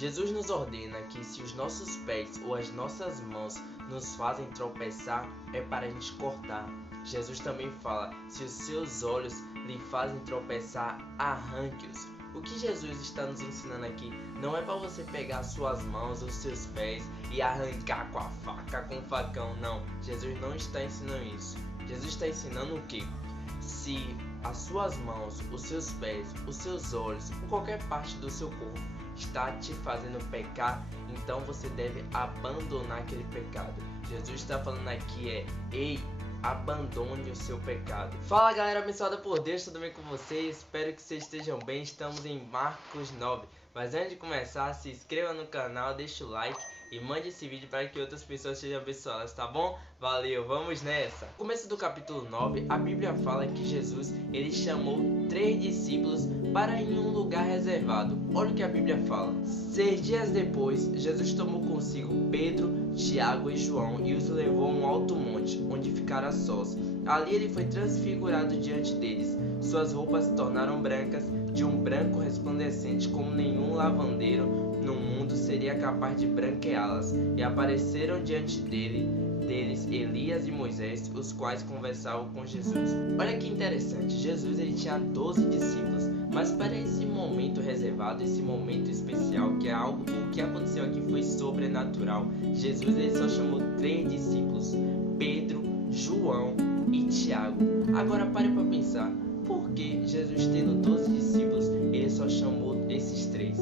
Jesus nos ordena que se os nossos pés ou as nossas mãos nos fazem tropeçar, é para a gente cortar. Jesus também fala, se os seus olhos lhe fazem tropeçar, arranque-os. O que Jesus está nos ensinando aqui não é para você pegar suas mãos ou seus pés e arrancar com a faca, com o facão, não. Jesus não está ensinando isso. Jesus está ensinando o quê? Se as suas mãos, os seus pés, os seus olhos, ou qualquer parte do seu corpo está te fazendo pecar, então você deve abandonar aquele pecado. Jesus está falando aqui ei, abandone o seu pecado. Fala galera abençoada por Deus, tudo bem com vocês? Espero que vocês estejam bem, estamos em Marcos 9. Mas antes de começar, se inscreva no canal, deixa o like e mande esse vídeo para que outras pessoas sejam abençoadas, tá bom? Valeu, vamos nessa! No começo do capítulo 9, a Bíblia fala que Jesus ele chamou 3 discípulos para ir em um lugar reservado. Olha o que a Bíblia fala. 6 dias depois, Jesus tomou consigo Pedro, Tiago e João e os levou a um alto monte, onde ficaram a sós. Ali ele foi transfigurado diante deles. Suas roupas se tornaram brancas, de um branco resplandecente como nenhum lavandeiro no mundo seria capaz de branqueá-las. E apareceram diante deles Elias e Moisés, os quais conversavam com Jesus. Olha que interessante, Jesus ele tinha 12 discípulos, mas para esse momento reservado, esse momento especial, que é algo, o que aconteceu aqui foi sobrenatural. Jesus ele só chamou 3 discípulos, Pedro, João e Tiago. Agora pare para pensar, por que Jesus tendo 12 discípulos, ele só chamou esses 3?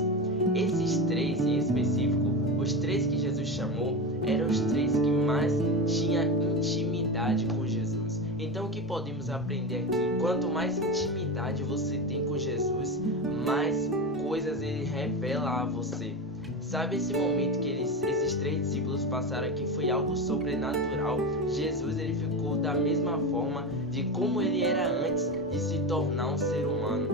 Esses 3 em específico, os 3 que Jesus chamou, eram os 3 que mais tinham intimidade com Jesus. Então o que podemos aprender aqui? Quanto mais intimidade você tem com Jesus, mais coisas ele revela a você. Sabe esse momento que esses 3 discípulos passaram aqui foi algo sobrenatural. Jesus ele ficou da mesma forma de como ele era antes de se tornar um ser humano.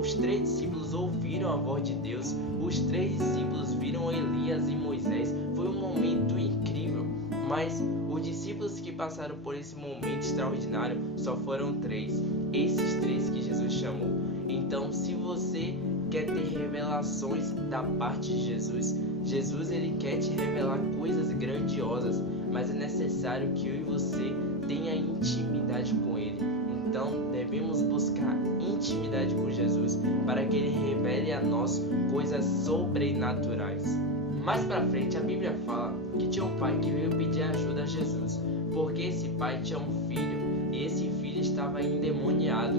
Os 3 discípulos ouviram a voz de Deus. Os 3 discípulos viram Elias e Moisés. Foi um momento incrível. Mas os discípulos que passaram por esse momento extraordinário só foram 3. Esses 3 que Jesus chamou. Então, se você quer ter revelações da parte de Jesus, Jesus ele quer te revelar coisas grandiosas, mas é necessário que eu e você tenha intimidade com ele. Então devemos buscar intimidade com Jesus para que ele revele a nós coisas sobrenaturais. Mais pra frente a Bíblia fala que tinha um pai que veio pedir ajuda a Jesus, porque esse pai tinha um filho e esse filho estava endemoniado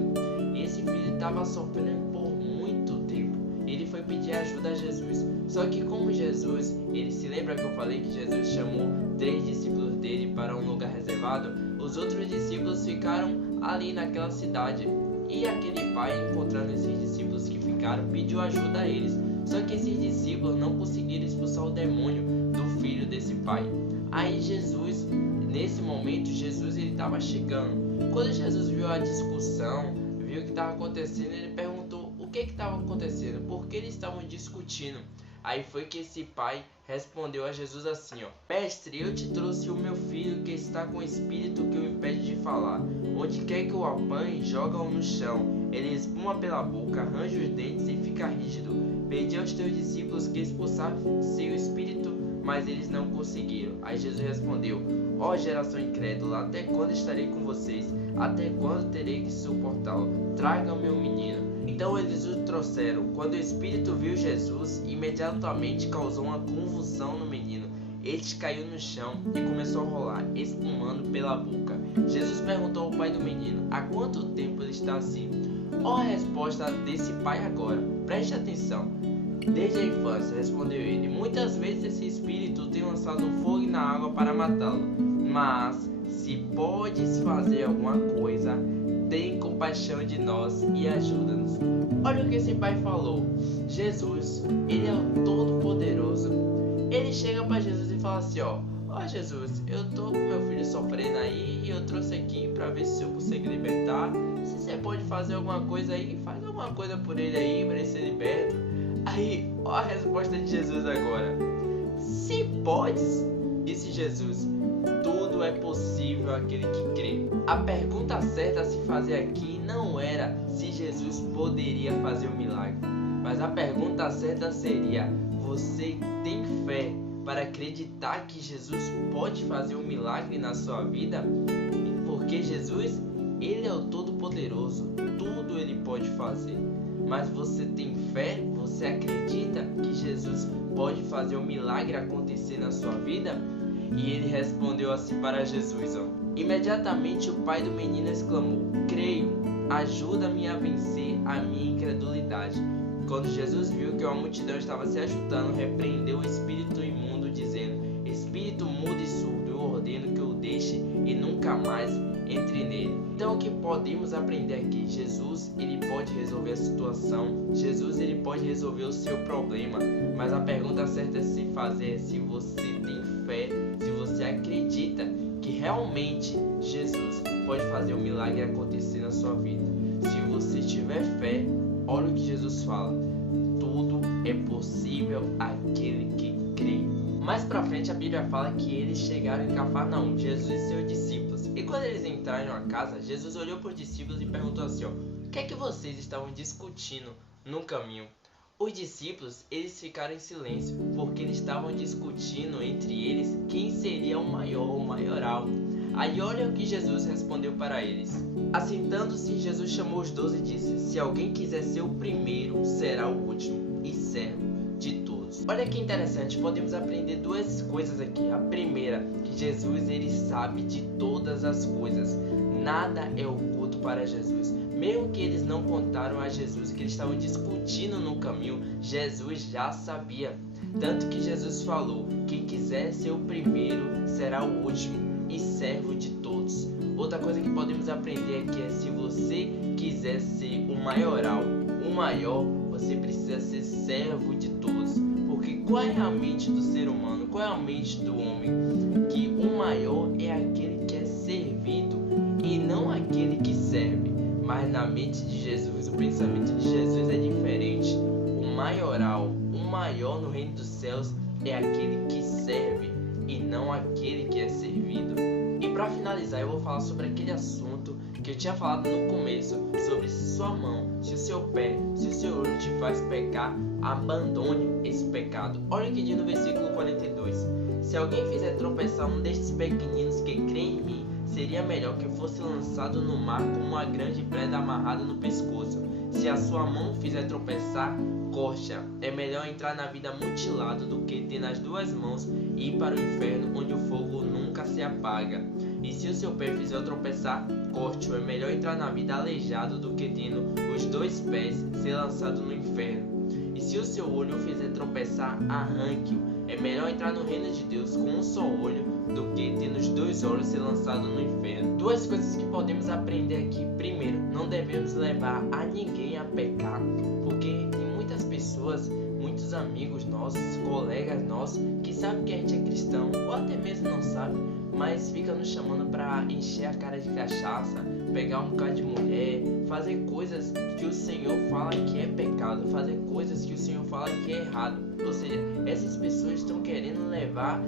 e esse filho estava sofrendo por muito tempo. Ele foi pedir ajuda a Jesus, só que como Jesus, ele se lembra que eu falei que Jesus chamou 3 discípulos dele para um lugar reservado, os outros discípulos ficaram ali naquela cidade e aquele pai, encontrando esses discípulos que ficaram, pediu ajuda a eles. Só que esses discípulos não conseguiram expulsar o demônio do filho desse pai. Aí Jesus, nesse momento, Jesus ele estava chegando. Quando Jesus viu a discussão, viu o que estava acontecendo, ele perguntou o que estava acontecendo, por que eles estavam discutindo. Aí foi que esse pai respondeu a Jesus assim, Mestre, eu te trouxe o meu filho que está com o espírito que o impede de falar. Onde quer que o apanhe, joga-o no chão. Ele espuma pela boca, arranja os dentes e fica rígido. Pedi aos teus discípulos que expulsassem o espírito, mas eles não conseguiram. Aí Jesus respondeu, ó geração incrédula, até quando estarei com vocês? Até quando terei que suportá-lo? Traga o meu menino. Então eles o trouxeram. Quando o espírito viu Jesus, imediatamente causou uma convulsão no menino. Este caiu no chão e começou a rolar, espumando pela boca. Jesus perguntou ao pai do menino, há quanto tempo ele está assim? Olha a resposta desse pai agora, preste atenção. Desde a infância, respondeu ele, muitas vezes esse espírito tem lançado um fogo na água para matá-lo. Mas, se podes fazer alguma coisa, tem compaixão de nós e ajuda-nos. Olha o que esse pai falou. Jesus, ele é o Todo-Poderoso. Ele chega para Jesus e fala assim, ó Jesus, eu tô com meu filho sofrendo aí e eu trouxe aqui para ver se eu consigo libertar. Se você pode fazer alguma coisa aí, faz alguma coisa por ele aí para ele ser liberto. Aí, ó a resposta de Jesus agora. Se podes, disse Jesus, tudo é possível àquele que crê. A pergunta certa a se fazer aqui não era se Jesus poderia fazer um milagre, Mas a pergunta certa seria: você tem fé para acreditar que Jesus pode fazer um milagre na sua vida? Porque Jesus, Ele é o Todo-Poderoso, tudo Ele pode fazer. Mas você tem fé? Você acredita que Jesus pode fazer um milagre acontecer na sua vida? E ele respondeu assim para Jesus, Imediatamente o pai do menino exclamou: Creio, ajuda-me a vencer a minha incredulidade. Quando Jesus viu que uma multidão estava se ajudando, repreendeu o espírito imundo, dizendo: Espírito mudo e surdo, eu ordeno que o deixe e nunca mais entre nele. Então o que podemos aprender aqui? Jesus, ele pode resolver a situação. Jesus, ele pode resolver o seu problema. Mas a pergunta certa a se fazer é se você tem fé, se você acredita que realmente Jesus pode fazer um milagre acontecer na sua vida. Se você tiver fé, olha o que Jesus fala: tudo é possível àquele que crê. Mais pra frente a Bíblia fala que eles chegaram em Cafarnaum, Jesus e seus discípulos. E quando eles entraram em uma casa, Jesus olhou para os discípulos e perguntou assim: o que é que vocês estavam discutindo no caminho? Os discípulos, eles ficaram em silêncio, porque eles estavam discutindo entre eles quem seria o maior ou maioral. Aí olha o que Jesus respondeu para eles. Assentando-se, Jesus chamou os 12 e disse: Se alguém quiser ser o primeiro, será o último e servo de todos. Olha que interessante, podemos aprender duas coisas aqui. A primeira, que Jesus, ele sabe de todas as coisas. Nada é oculto para Jesus. Mesmo que eles não contaram a Jesus que eles estavam discutindo no caminho, Jesus já sabia. Tanto que Jesus falou: quem quiser ser o primeiro será o último e servo de todos. Outra coisa que podemos aprender aqui é: se você quiser ser o maioral, o maior, você precisa ser servo de todos. Porque qual é a mente do ser humano? Qual é a mente do homem? Que o maior é aquele que é servido e não aquele que serve. Mas na mente de Jesus, o pensamento de Jesus é diferente. O maioral, o maior no reino dos céus é aquele que serve e não aquele que é servido. E para finalizar, eu vou falar sobre aquele assunto que eu tinha falado no começo, sobre se sua mão, se o seu pé, se o seu olho te faz pecar, abandone esse pecado. Olha o que diz no versículo 42. Se alguém fizer tropeçar um destes pequeninos que creem em mim, seria melhor que fosse lançado no mar com uma grande pedra amarrada no pescoço. Se a sua mão fizer tropeçar, corte-a. É melhor entrar na vida mutilado do que ter nas duas mãos e ir para o inferno, onde o fogo nunca se apaga. E se o seu pé fizer tropeçar, corte-o. É melhor entrar na vida aleijado do que tendo os dois pés ser lançado no inferno. E se o seu olho o fizer tropeçar, arranque-o. É melhor entrar no reino de Deus com um só olho do que ter nos dois olhos ser lançado no inferno. Duas coisas que podemos aprender aqui. Primeiro, não devemos levar a ninguém a pecar, porque tem muitas pessoas, muitos amigos nossos, colegas nossos, que sabem que a gente é cristão, ou até mesmo não sabe, mas fica nos chamando para encher a cara de cachaça, pegar um bocado de mulher, fazer coisas que o Senhor fala que é pecado, fazer coisas que o Senhor fala que é errado. Ou seja, essas pessoas estão querendo levar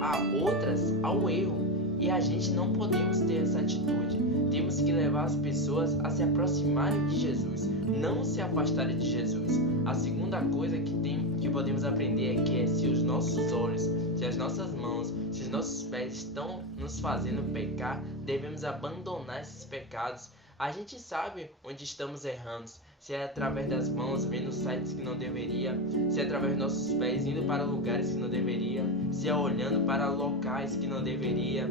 a outras ao erro, e a gente não podemos ter essa atitude. Temos que levar as pessoas a se aproximarem de Jesus, não se afastarem de Jesus. A segunda coisa que podemos aprender aqui é: se os nossos olhos, se as nossas mãos, se os nossos pés estão nos fazendo pecar, devemos abandonar esses pecados. A gente sabe onde estamos errando, se é através das mãos vendo sites que não deveria, se é através dos nossos pés indo para lugares que não deveria, se é olhando para locais que não deveria.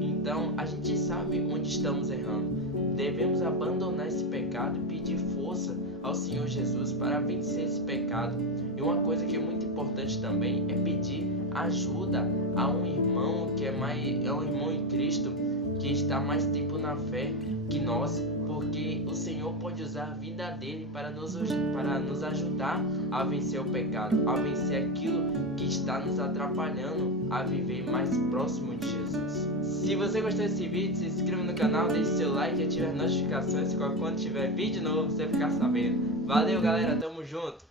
Então a gente sabe onde estamos errando. Devemos abandonar esse pecado e pedir força ao Senhor Jesus para vencer esse pecado. E uma coisa que é muito importante também é pedir ajuda a um irmão que é um irmão em Cristo, que está mais tempo na fé que nós, porque o Senhor pode usar a vida dele para nos ajudar a vencer o pecado, a vencer aquilo que está nos atrapalhando a viver mais próximo de Jesus. Se você gostou desse vídeo, se inscreva no canal, deixe seu like e ative as notificações para quando tiver vídeo novo você ficar sabendo. Valeu galera, tamo junto!